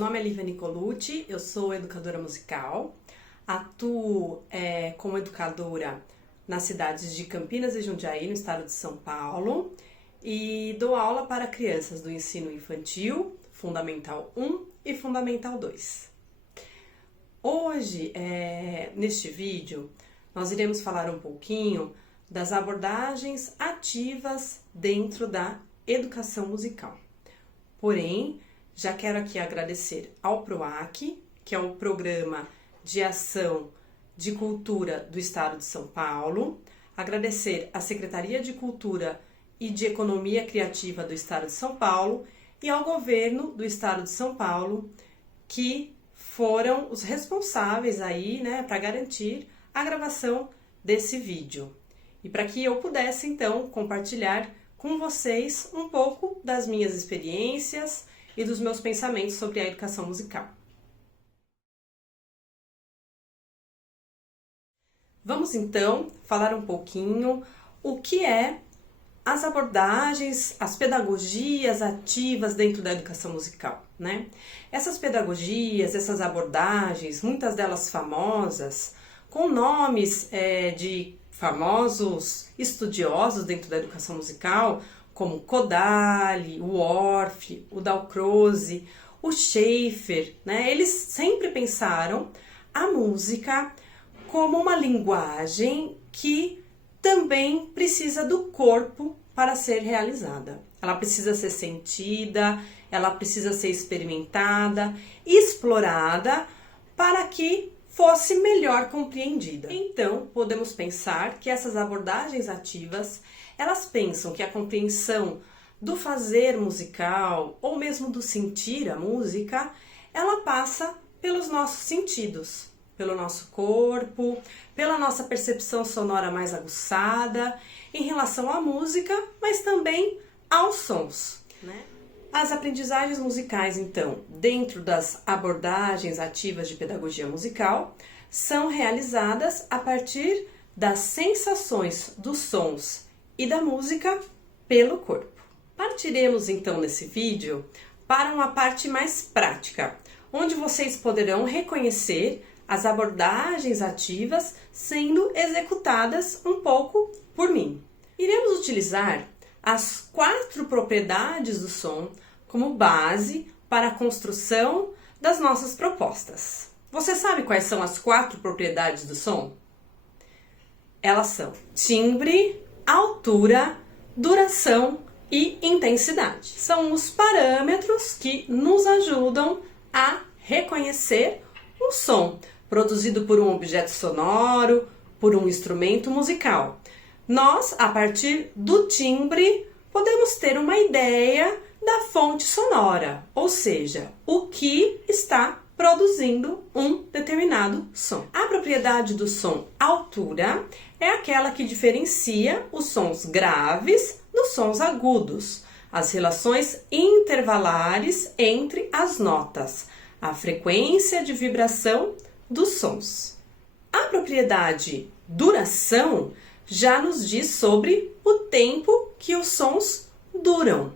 nome é Lívia Nicolucci, eu sou educadora musical, atuo como educadora nas cidades de Campinas e Jundiaí, no estado de São Paulo, e dou aula para crianças do ensino infantil, Fundamental 1 e Fundamental 2. Hoje, neste vídeo, nós iremos falar um pouquinho das abordagens ativas dentro da educação musical. Porém, já quero aqui agradecer ao PROAC, que é o Programa de Ação de Cultura do Estado de São Paulo, agradecer à Secretaria de Cultura e de Economia Criativa do Estado de São Paulo e ao Governo do Estado de São Paulo, que foram os responsáveis aí, para garantir a gravação desse vídeo. E para que eu pudesse, então, compartilhar com vocês um pouco das minhas experiências e dos meus pensamentos sobre a educação musical. Vamos então falar um pouquinho o que é as abordagens, as pedagogias ativas dentro da educação musical, né? Essas pedagogias, essas abordagens, muitas delas famosas, com nomes de famosos estudiosos dentro da educação musical, como Kodály, o Orff, o Dalcroze, o Schaeffer, né? Eles sempre pensaram a música como uma linguagem que também precisa do corpo para ser realizada. Ela precisa ser sentida, ela precisa ser experimentada, explorada, para que fosse melhor compreendida. Então, podemos pensar que essas abordagens ativas, elas pensam que a compreensão do fazer musical, ou mesmo do sentir a música, ela passa pelos nossos sentidos, pelo nosso corpo, pela nossa percepção sonora mais aguçada em relação à música, mas também aos sons, né? As aprendizagens musicais, então, dentro das abordagens ativas de pedagogia musical, são realizadas a partir das sensações dos sons e da música pelo corpo. Partiremos, então, nesse vídeo para uma parte mais prática, onde vocês poderão reconhecer as abordagens ativas sendo executadas um pouco por mim. Iremos utilizar as 4 propriedades do som como base para a construção das nossas propostas. Você sabe quais são as 4 propriedades do som? Elas são timbre, altura, duração e intensidade. São os parâmetros que nos ajudam a reconhecer um som produzido por um objeto sonoro, por um instrumento musical. Nós, a partir do timbre, podemos ter uma ideia da fonte sonora, ou seja, o que está produzindo um determinado som. A propriedade do som altura é aquela que diferencia os sons graves dos sons agudos, as relações intervalares entre as notas, a frequência de vibração dos sons. A propriedade duração já nos diz sobre o tempo que os sons duram,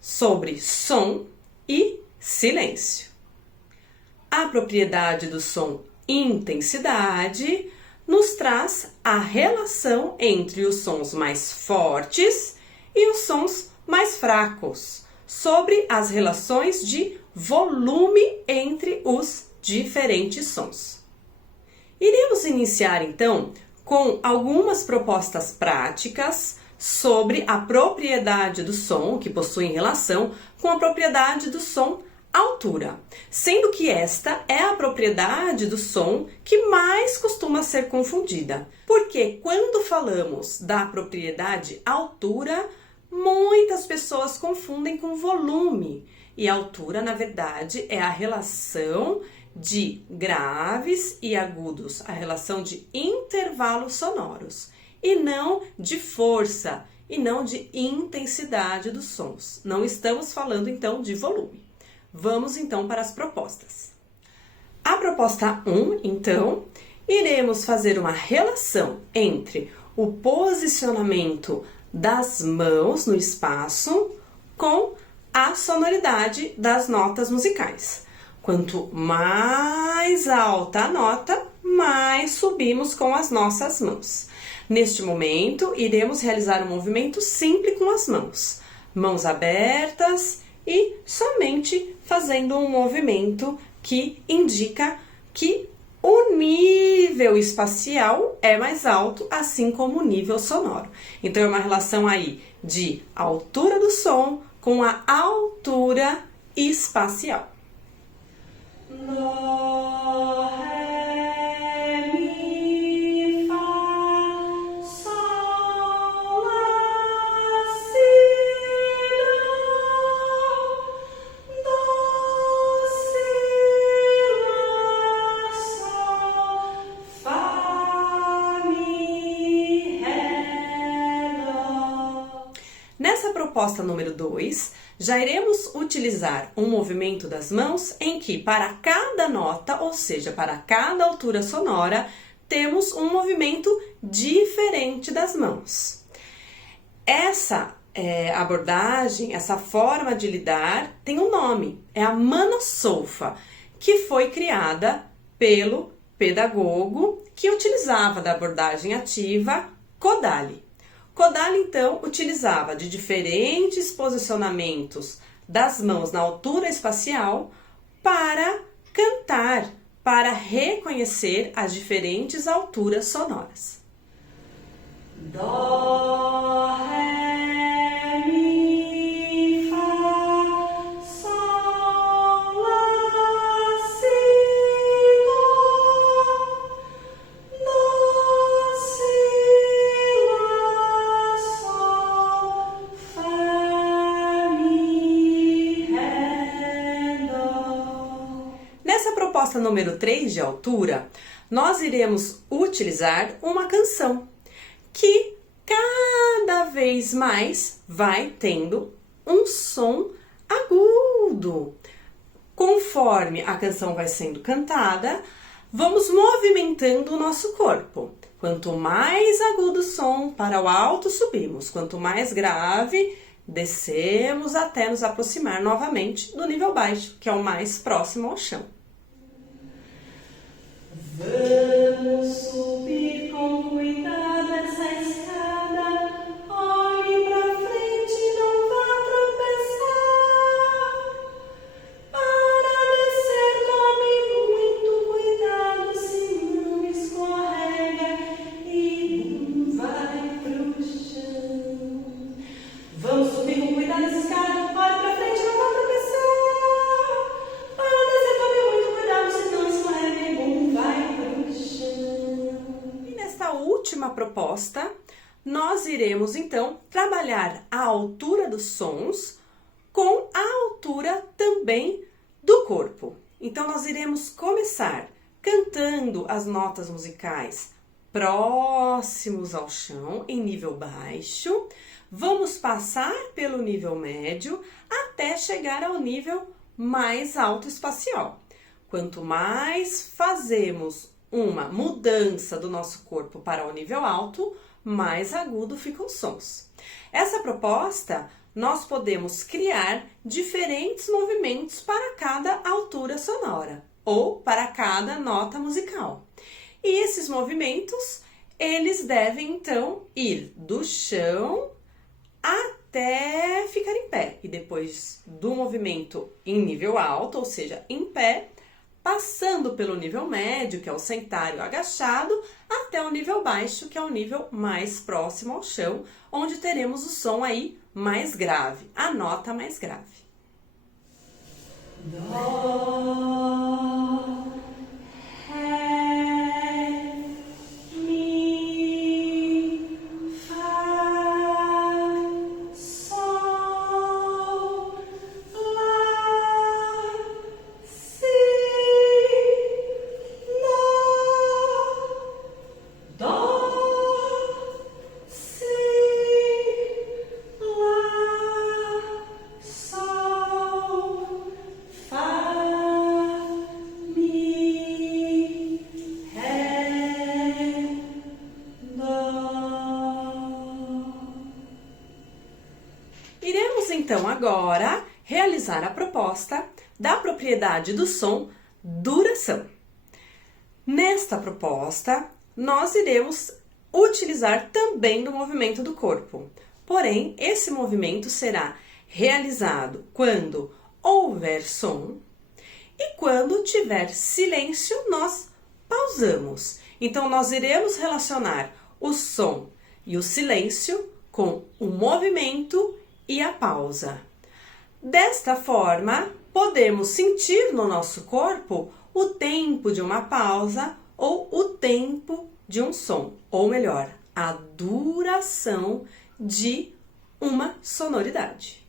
sobre som e silêncio. A propriedade do som intensidade nos traz a relação entre os sons mais fortes e os sons mais fracos, sobre as relações de volume entre os diferentes sons. Iremos iniciar então com algumas propostas práticas sobre a propriedade do som, que possuem relação com a propriedade do som altura, sendo que esta é a propriedade do som que mais costuma ser confundida. Porque quando falamos da propriedade altura, muitas pessoas confundem com volume. E a altura, na verdade, é a relação de graves e agudos, a relação de intervalos sonoros, e não de força, e não de intensidade dos sons. Não estamos falando, então, de volume. Vamos, então, para as propostas. A proposta 1, então, iremos fazer uma relação entre o posicionamento das mãos no espaço com a sonoridade das notas musicais. Quanto mais alta a nota, mais subimos com as nossas mãos. Neste momento, iremos realizar um movimento simples com as mãos. Mãos abertas e somente fazendo um movimento que indica que o nível espacial é mais alto, assim como o nível sonoro. Então, é uma relação aí de altura do som com a altura espacial. Dó, ré, mi, fá, sol, lá, si, dó, si, lá, sol, fá, mi, ré, dó. Nessa proposta número 2, já iremos utilizar um movimento das mãos em que para cada nota, ou seja, para cada altura sonora, temos um movimento diferente das mãos. Essa abordagem, essa forma de lidar tem um nome, é a mano-solfa, que foi criada pelo pedagogo que utilizava da abordagem ativa Kodály. Kodály, então, utilizava de diferentes posicionamentos das mãos na altura espacial para cantar, para reconhecer as diferentes alturas sonoras. Dó, ré, mi, fá, sol, lá, si, dó, dó, si, lá, sol, fá, mi, ré, dó. Nessa proposta número 3 de altura, nós iremos utilizar uma canção que cada vez mais vai tendo um som agudo. Conforme a canção vai sendo cantada, vamos movimentando o nosso corpo. Quanto mais agudo o som, para o alto subimos. Quanto mais grave, descemos até nos aproximar novamente do nível baixo, que é o mais próximo ao chão. Vamos subir com cuidado essa escada. Olhe pra frente, não vá tropeçar. Para descer, tome muito cuidado, senão escorrega e vai pro chão. Vamos subir com cuidado essa escada. Olhe pra frente, não vá tropeçar. Para descer, tome muito cuidado, senão escorrega e vai pro chão. E nesta última proposta, nós iremos então trabalhar a altura dos sons com a altura também do corpo. Então, nós iremos começar cantando as notas musicais próximos ao chão, em nível baixo. Vamos passar pelo nível médio até chegar ao nível mais alto espacial. Quanto mais fazemos uma mudança do nosso corpo para o nível alto, mais agudo ficam os sons. Essa proposta, nós podemos criar diferentes movimentos para cada altura sonora ou para cada nota musical. E esses movimentos, eles devem então ir do chão até ficar em pé. E depois do movimento em nível alto, ou seja, em pé, passando pelo nível médio, que é o sentado e o agachado, até o nível baixo, que é o nível mais próximo ao chão, onde teremos o som aí mais grave, a nota mais grave. Dó, ré, mi, fá, sol, lá, si, dó, dó, si, lá, sol, fá, mi, ré, dó. Iremos então agora realizar a proposta da propriedade do som duração. Nesta proposta, nós iremos utilizar também do movimento do corpo. Porém, esse movimento será realizado quando houver som e quando tiver silêncio, nós pausamos. Então, nós iremos relacionar o som e o silêncio com o movimento e a pausa. Desta forma, podemos sentir no nosso corpo o tempo de uma pausa ou o tempo de um som, ou melhor, a duração de uma sonoridade.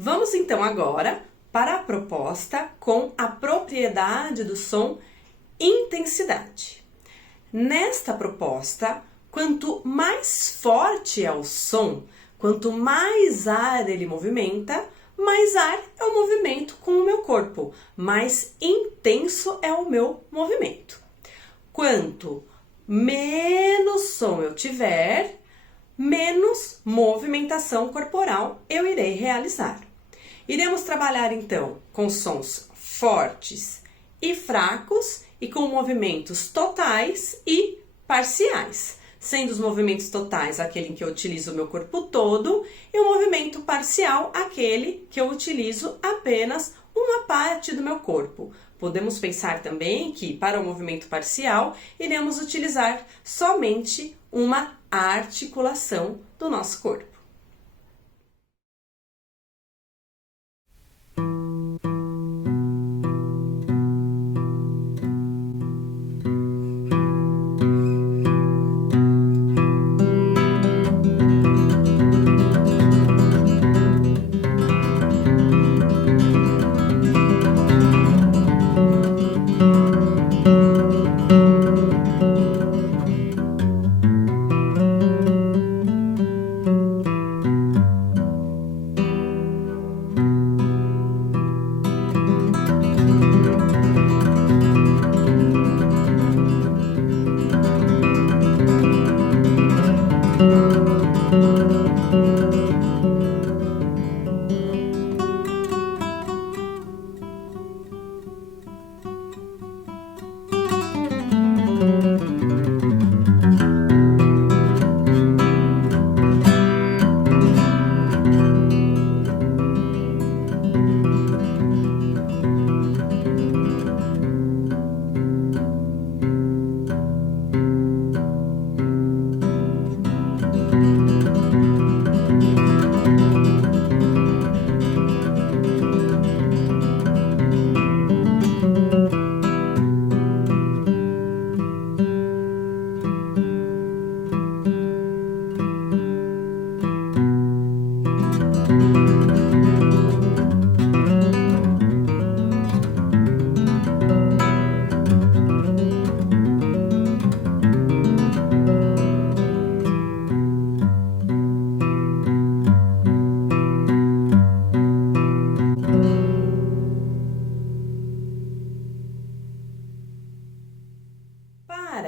Vamos então agora para a proposta com a propriedade do som intensidade. Nesta proposta, quanto mais forte é o som, quanto mais ar ele movimenta, mais ar é o movimento com o meu corpo, mais intenso é o meu movimento. Quanto menos som eu tiver, menos movimentação corporal eu irei realizar. Iremos trabalhar então com sons fortes e fracos e com movimentos totais e parciais, sendo os movimentos totais aquele em que eu utilizo o meu corpo todo e o movimento parcial aquele que eu utilizo apenas uma parte do meu corpo. Podemos pensar também que para o movimento parcial iremos utilizar somente uma articulação do nosso corpo.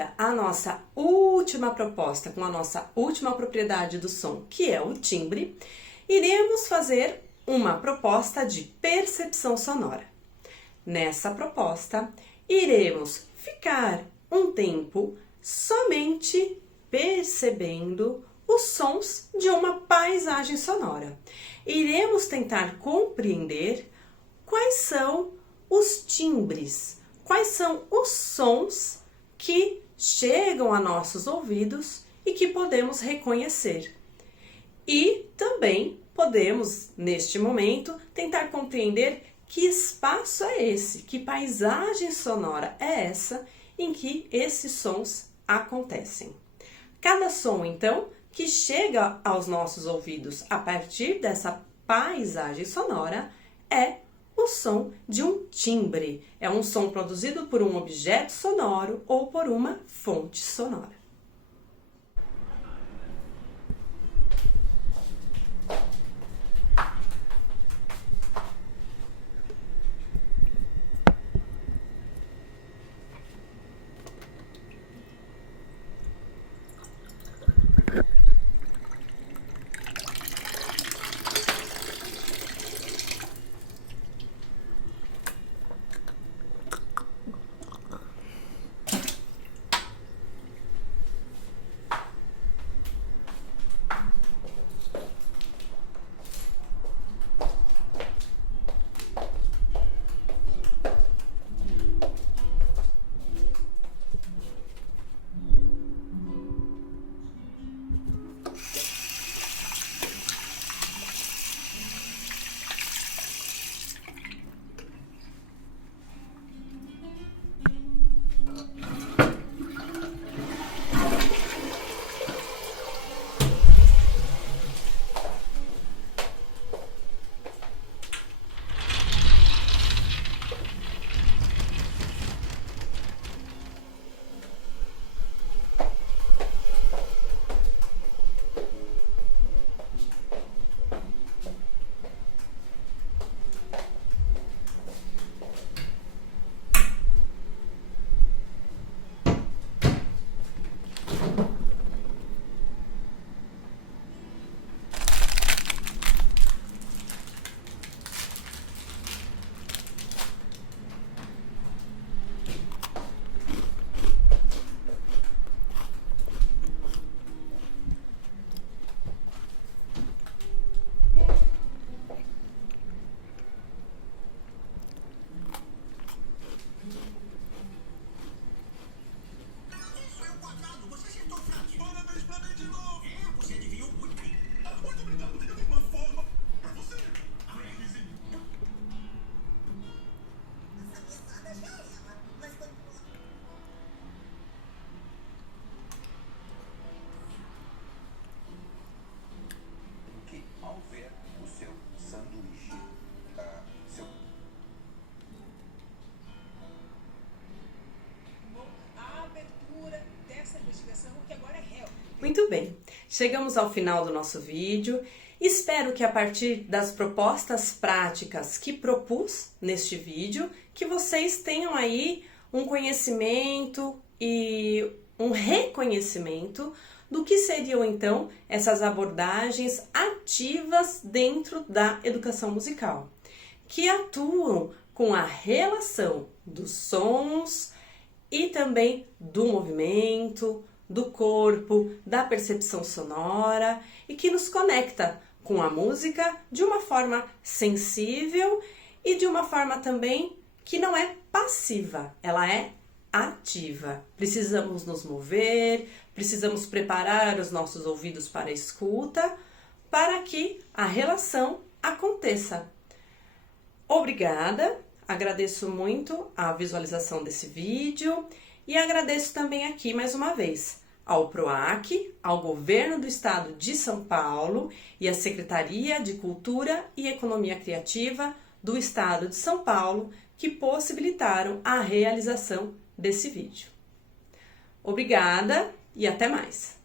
para a nossa última proposta, com a nossa última propriedade do som, que é o timbre, iremos fazer uma proposta de percepção sonora. Nessa proposta, iremos ficar um tempo somente percebendo os sons de uma paisagem sonora. Iremos tentar compreender quais são os timbres, quais são os sons que chegam a nossos ouvidos e que podemos reconhecer. E também podemos, neste momento, tentar compreender que espaço é esse, que paisagem sonora é essa em que esses sons acontecem. Cada som, então, que chega aos nossos ouvidos a partir dessa paisagem sonora é o som de um timbre. É um som produzido por um objeto sonoro ou por uma fonte sonora. Muito bem, chegamos ao final do nosso vídeo. Espero que a partir das propostas práticas que propus neste vídeo, que vocês tenham aí um conhecimento e um reconhecimento do que seriam então essas abordagens ativas dentro da educação musical, que atuam com a relação dos sons e também do movimento, do corpo, da percepção sonora e que nos conecta com a música de uma forma sensível e de uma forma também que não é passiva, ela é ativa. Precisamos nos mover, precisamos preparar os nossos ouvidos para a escuta para que a relação aconteça. Obrigada, agradeço muito a visualização desse vídeo e agradeço também aqui mais uma vez ao PROAC, ao Governo do Estado de São Paulo e à Secretaria de Cultura e Economia Criativa do Estado de São Paulo, que possibilitaram a realização desse vídeo. Obrigada e até mais!